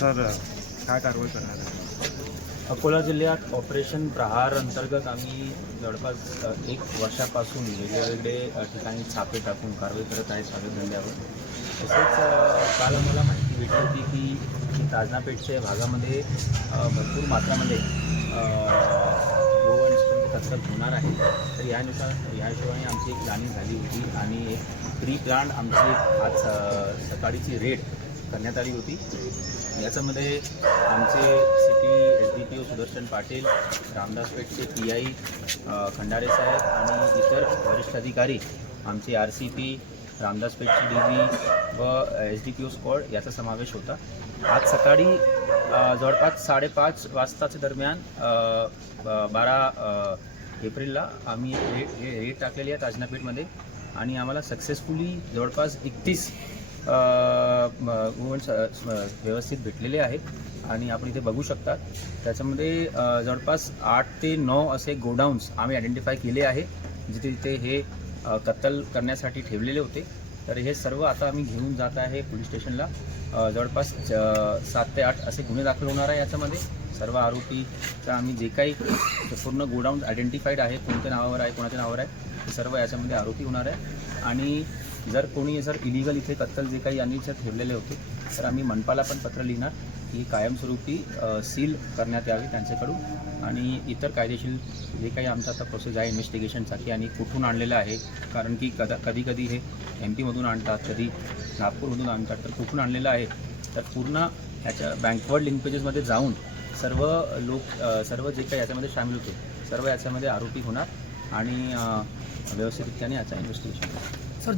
Sir काय कारवाई करणार आहे? अकोला जिल्ह्यात ऑपरेशन प्रहार अंतर्गत आम्ही जवळपास 1 वर्षापासून वेगवेगळे ठिकाणी छापे टाकून कारवाई करत आहे सागर धंद्यावर. तसेच काल आम्हाला माहिती भेटली होती की ताजनापेठच्या भागामध्ये भरपूर मात्रामध्ये गोवंश कत्तल होणार आहे. तर या हिशोबाने आमची एक प्लॅनिंग झाली होती आणि एक प्री प्लॅन आमची आज सकाळीची रेड करण्यात आली होती. याच्यामध्ये आमचे सिटी SDPO सुदर्शन पाटील, रामदासपेठचे PI खंडारे साहेब आणि इतर वरिष्ठ अधिकारी, आमचे RCP, रामदासपेठचे DV व SDPO स्क्वॉड याचा समावेश होता. आज सकाळी जवळपास 5:30 वाजताच्या दरम्यान 12 एप्रिलला आम्ही रेड टाकलेली आहे ताजनापेठमध्ये आणि आम्हाला सक्सेसफुली जवळपास 31 गोवंश व्यवस्थित भेटलेले आहेत आणि आपण इथे बघू शकता. त्याच्यामध्ये जवळपास 8 ते 9 असे गोडाऊन्स आम्ही आयडेंटिफाय केले आहे जिथे तिथे हे कत्तल करण्यासाठी ठेवलेले होते. तर हे सर्व आता आम्ही घेऊन जात आहे पोलीस स्टेशनला. जवळपास 7 ते 8 असे गुन्हे दाखल होणार आहे. याच्यामध्ये सर्व आरोपीचा आम्ही जे काही पूर्ण गोडाऊन आयडेंटिफाईड आहे, कोणत्या नावावर आहे, कोणाच्या नावावर आहे, ते सर्व याच्यामध्ये आरोपी होणार आहे. आणि जर इलिगल इथे कत्तल जे काही यांनी ठेवलेले होते तर आम्ही मनपाला पण पत्र लिहिणार की कायमस्वरूपी सील करण्यात यावे त्यांच्याकडून आणि इतर कायदेशीर जे काही आमचा आता प्रोसेस आहे इन्व्हेस्टिगेशनचा की आणि कुठून आणलेलं आहे, कारण की कधी हे MP मधून आणतात, कधी नागपूरमधून आणतात, तर कुठून आणलेलं आहे तर पूर्ण ह्याच्या बँकवर्ड लिंकेजेसमध्ये जाऊन सर्व जे काही याच्यामध्ये सामील होते सर्व याच्यामध्ये आरोपी होणार आणि व्यवस्थितरित्याने याचा इन्व्हेस्टिगेशन. सर